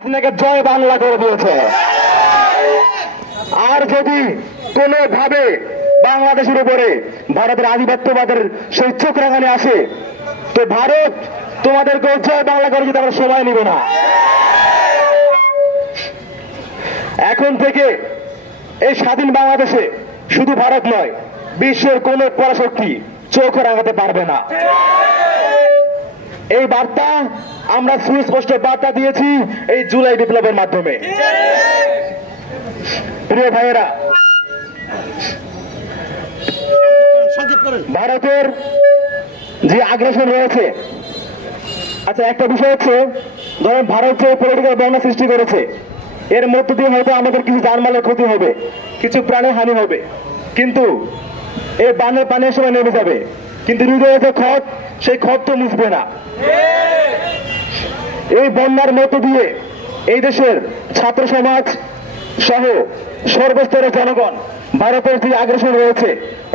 জয় বাংলা করে দিয়েছে। আর যদি কোনোভাবে বাংলাদেশের উপরে ভারতের আধিপত্যবাদের সেই চোখ রাঙানি আসে, তো ভারত তোমাদেরকে জয় বাংলা করে দিতে আমরা সময় নিব না। এখন থেকে এই স্বাধীন বাংলাদেশে শুধু ভারত নয়, বিশ্বের কোন পরাশক্তি চোখ রাঙাতে পারবে না। এই বার্তা আমরা সুস্পষ্ট বার্তা দিয়েছি এই জুলাই বিপ্লবের মাধ্যমে। প্রিয় ভাইয়েরা, ভারতের যে আগ্রাসন রয়েছে, আচ্ছা একটা বিষয় হচ্ছে, ধরেন ভারত যে পলিটিক্যাল বন্যা সৃষ্টি করেছে, এর মধ্য দিয়ে হয়তো আমাদের কিছু জানমালের ক্ষতি হবে, কিছু প্রাণের হানি হবে, কিন্তু এই বানের পানির সময় নেমে যাবে, কিন্তু হৃদয়ে যে ক্ষত, সেই ক্ষত তো মুছবে না। এই বন্যার মধ্য দিয়ে এই দেশের ছাত্র সমাজ সহ সর্বস্তরের জনগণ ভারতের যে আগ্রাসন রয়েছে,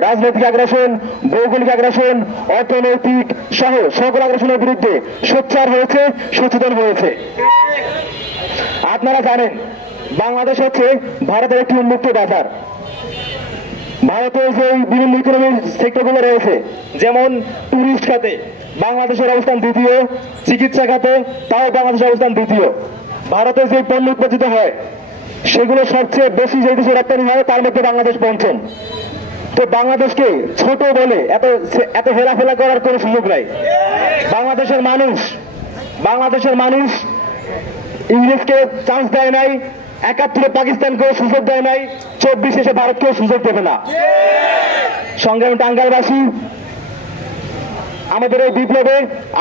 রাজনৈতিক আগ্রাসন, ভৌগোলিক আগ্রাসন, অর্থনৈতিক সহ সকল আগ্রাসনের বিরুদ্ধে সোচ্চার হয়েছে, সচেতন হয়েছে। আপনারা জানেন বাংলাদেশ হচ্ছে ভারতের একটি উন্মুক্ত বাজার। ভারতের যে বিভিন্ন ইকোনমিক সেক্টরগুলো রয়েছে, যেমন টুরিস্ট খাতে বাংলাদেশের অবস্থান দ্বিতীয়, চিকিৎসা খাতে তাও বাংলাদেশের অবস্থান দ্বিতীয়। ভারতে যে পণ্য উৎপাদিত হয় সেগুলো সবচেয়ে বেশি যে দেশে রপ্তানি হয় তার মধ্যে বাংলাদেশ পঞ্চম। তো বাংলাদেশকে ছোট বলে এত হেলাফেলা করার কোনো সুযোগ নাই। বাংলাদেশের মানুষ ইংরেজকে চান্স দেয় নাই, ৭১ পাকিস্তানকেও সুযোগ দেয় নাই, ২৪ এসে ভারতকেও সুযোগ দেবে না। সংগ্রামী টাঙ্গাইলবাসী, আমাদের এই বিপ্লবে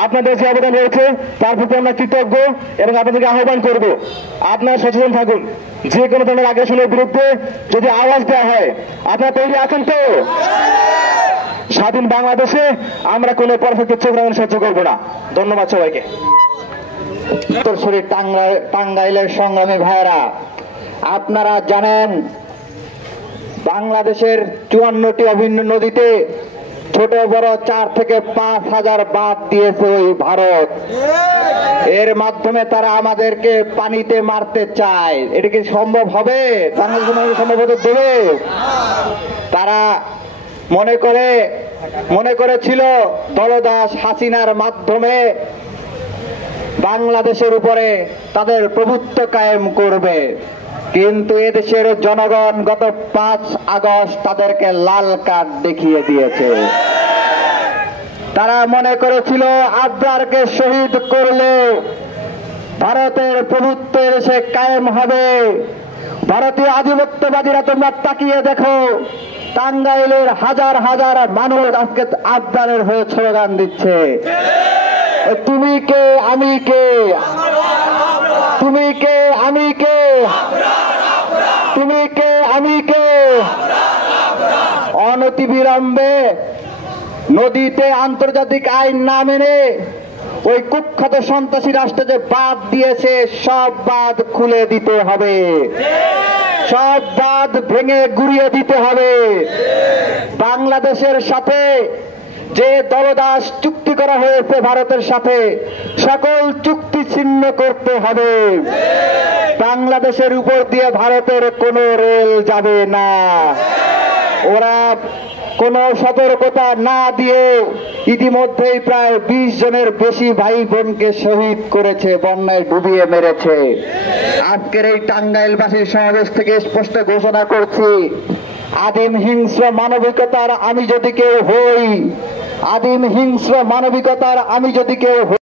আপনাদের যে অবদান রয়েছে তার প্রতি আমরা কৃতজ্ঞ এবং আপনাদেরকে আহ্বান করব, আপনারা সচেতন থাকুন। যে কোনো ধরনের আগ্রাসনের বিরুদ্ধে যদি আওয়াজ দেওয়া হয়, আপনারা তৈরি আছেন তো? স্বাধীন বাংলাদেশে আমরা কোনো পরবর্তী চোখ রাঙানো সহ্য করবো না। ধন্যবাদ সবাইকে। উত্তরসূরি টাঙ্গাইলের সংগ্রামী ভাইয়েরা, আপনারা জানেন বাংলাদেশের ৫৪টি অভিন্ন নদীতে ছোট বড় ৪ থেকে ৫ হাজার বাঁধ দিয়েছে ওই ভারত। এর মাধ্যমে তারা আমাদেরকে পানিতে মারতে চায়। এটা কি সম্ভব হবে? বাংলাদেশ সম্ভব হতে দেবে? তারা মনে করেছিল দলদাস হাসিনার মাধ্যমে বাংলাদেশের উপরে তাদের প্রভুত্ব কায়েম করবে, কিন্তু এদেশের জনগণ গত ৫ আগস্ট তাদেরকে লাল কার্ড দেখিয়ে দিয়েছে। তারা মনে করেছিল আবরারকে শহীদ করলে ভারতের প্রভুত্ব এসে কায়েম হবে। ভারতীয় আধিপত্যবাদীরা তোমরা তাকিয়ে দেখো, টাঙ্গাইলের হাজার হাজার মানুষ আজকে আবরারের হয়ে স্লোগান দিচ্ছে, তুমি কে আমি কে, তুমি কে আমি কে, তুমি কে আমি কে। অনতিবিলম্বে নদীতে আন্তর্জাতিক আইন না মেনে ওই কুখ্যাত সন্ত্রাসী রাষ্ট্র যে বাঁধ দিয়েছে, সব বাঁধ খুলে দিতে হবে, সব বাঁধ ভেঙে গুড়িয়ে দিতে হবে। বাংলাদেশের সাথে যে দলদাস চুক্তি করা হয়েছে ভারতের সাথে, সকল চুক্তি ছিন্ন করতে হবে। বাংলাদেশের উপর দিয়ে ভারতের কোনো রেল যাবে না। ওরা কোনো সতর্কতা না দিয়ে ইতিমধ্যেই প্রায় ২০ জনের বেশি ভাই বোনকে শহীদ করেছে, বন্যায় ডুবিয়ে মেরেছে। আজকের এই টাঙ্গাইলবাসীর সমাবেশ থেকে স্পষ্ট ঘোষণা করছি, আদিম হিংস্র মানবিকতার আমি যদি কেউ হই, আদিম হিংস্র মানবিকতার আমি যদি কেউ হই,